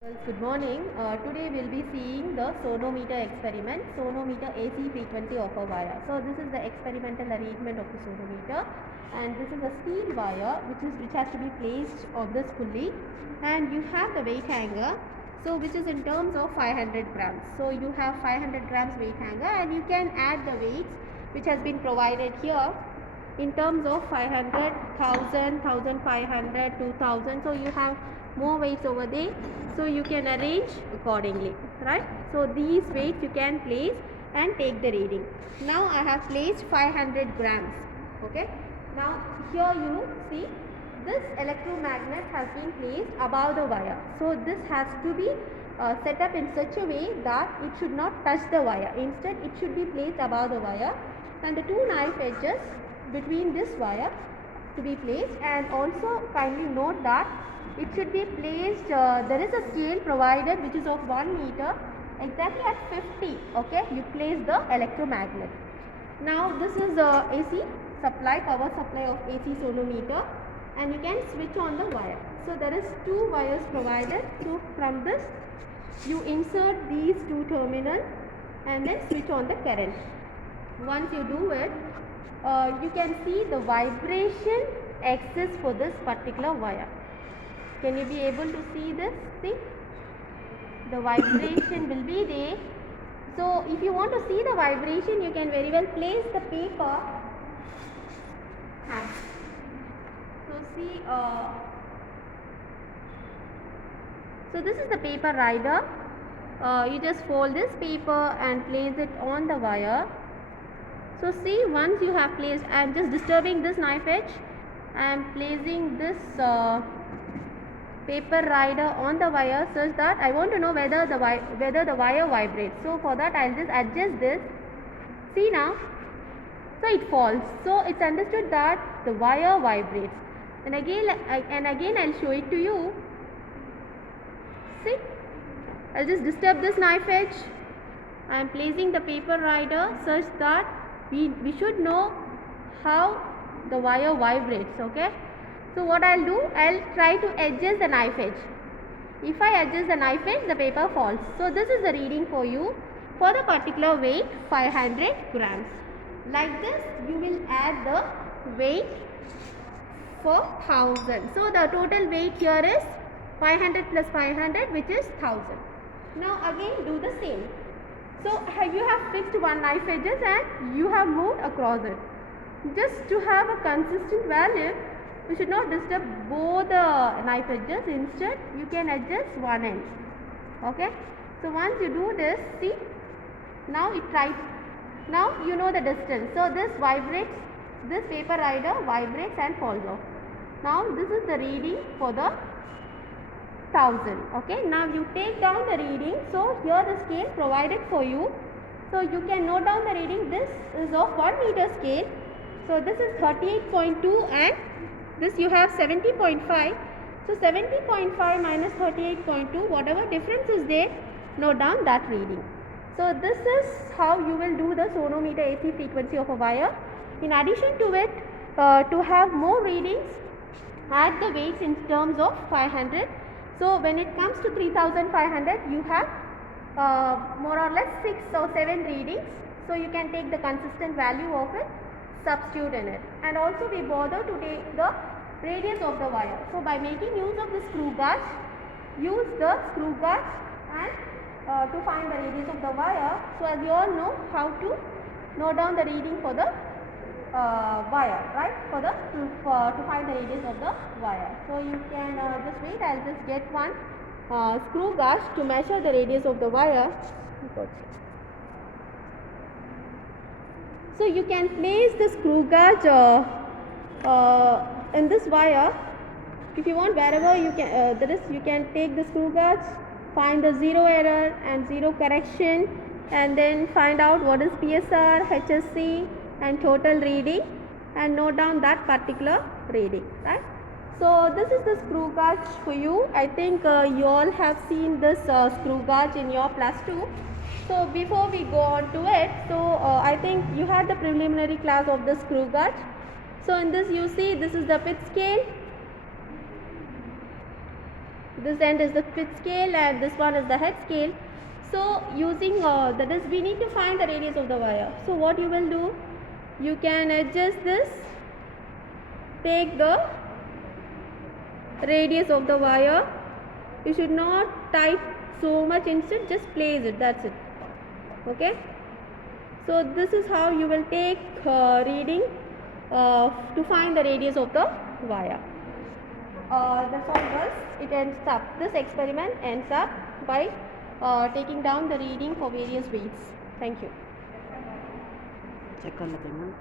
Good morning. Today we'll be seeing the sonometer experiment, sonometer AC frequency of a wire. So this is the experimental arrangement of the sonometer, and this is a steel wire which has to be placed on this pulley, and you have the weight hanger, so which is in terms of 500 grams. So you have 500 grams weight hanger, and you can add the weights which has been provided here in terms of 500, 1000, 1500, 2000. So you have more weights over there, so you can arrange accordingly, right? So these weights you can place and take the reading. Now I have placed 500 grams. Okay, now here you see this electromagnet has been placed above the wire, so this has to be set up in such a way that it should not touch the wire. Instead it should be placed above the wire, and the two knife edges between this wire to be placed. And also kindly note that it should be placed, there is a scale provided which is of 1 meter, exactly at 50. Okay, you place the electromagnet. Now this is AC supply, power supply of AC sonometer, and you can switch on the wire. So there is two wires provided. So from this you insert these two terminals and then switch on the current. Once you do it, you can see the vibration exists for this particular wire. Can you be able to see this? See, the vibration will be there. So if you want to see the vibration, you can very well place the paper. So see, so this is the paper rider. You just fold this paper and place it on the wire. So see, once you have placed, I am just disturbing this knife edge. I am placing this paper rider on the wire such that I want to know whether the wire vibrates. So for that I'll just adjust this. See now, so it falls. So it's understood that the wire vibrates. And again I'll show it to you. See, I'll just disturb this knife edge. I am placing the paper rider such that we should know how the wire vibrates. Okay, so what I'll do, I'll try to adjust the knife edge. If I adjust the knife edge, the paper falls. So this is the reading for you for the particular weight, 500 grams. Like this you will add the weight for 1000. So the total weight here is 500 plus 500, which is 1000. Now again do the same. So you have fixed one knife edges and you have moved across it. Just to have a consistent value, we should not disturb both the knife edges. Instead you can adjust one end. Okay, so once you do this, see, now it tries. Now you know the distance. So this vibrates, this paper rider vibrates and falls off. Now this is the reading for the 1000. Okay, now you take down the reading. So here the scale provided for you, so you can note down the reading. This is of 1 meter scale. So this is 38.2 and this you have 70.5. So 70.5 minus 38.2, whatever difference is there, note down that reading. So this is how you will do the sonometer AC frequency of a wire. In addition to it, to have more readings, add the weights in terms of 500. So when it comes to 3500, you have more or less 6 or 7 readings. So you can take the consistent value of it, substitute in it. And also we bother to take the radius of the wire. So by making use of the screw gauge, use the screw gauge and to find the radius of the wire. So as you all know how to note down the reading for the wire, right, for the to find the radius of the wire. So you can just wait, I'll just get one screw gauge to measure the radius of the wire. So you can place the screw gauge in this wire. If you want, wherever you can you can take the screw gauge, find the zero error and zero correction, and then find out what is PSR, HSC and total reading, and note down that particular reading, right? So this is the screw gauge for you. I think you all have seen this screw gauge in your plus 2. So before we go on to it, so I think you had the preliminary class of the screw gauge. So in this you see, this is the pitch scale. This end is the pitch scale and this one is the head scale. So using this, we need to find the radius of the wire. So what you will do, you can adjust this, take the radius of the wire. You should not type so much inside, just place it, that's it. Okay, so this is how you will take reading to find the radius of the wire. That's all girls, it ends up, this experiment ends up by taking down the reading for various weights. Thank you. Check on the payment.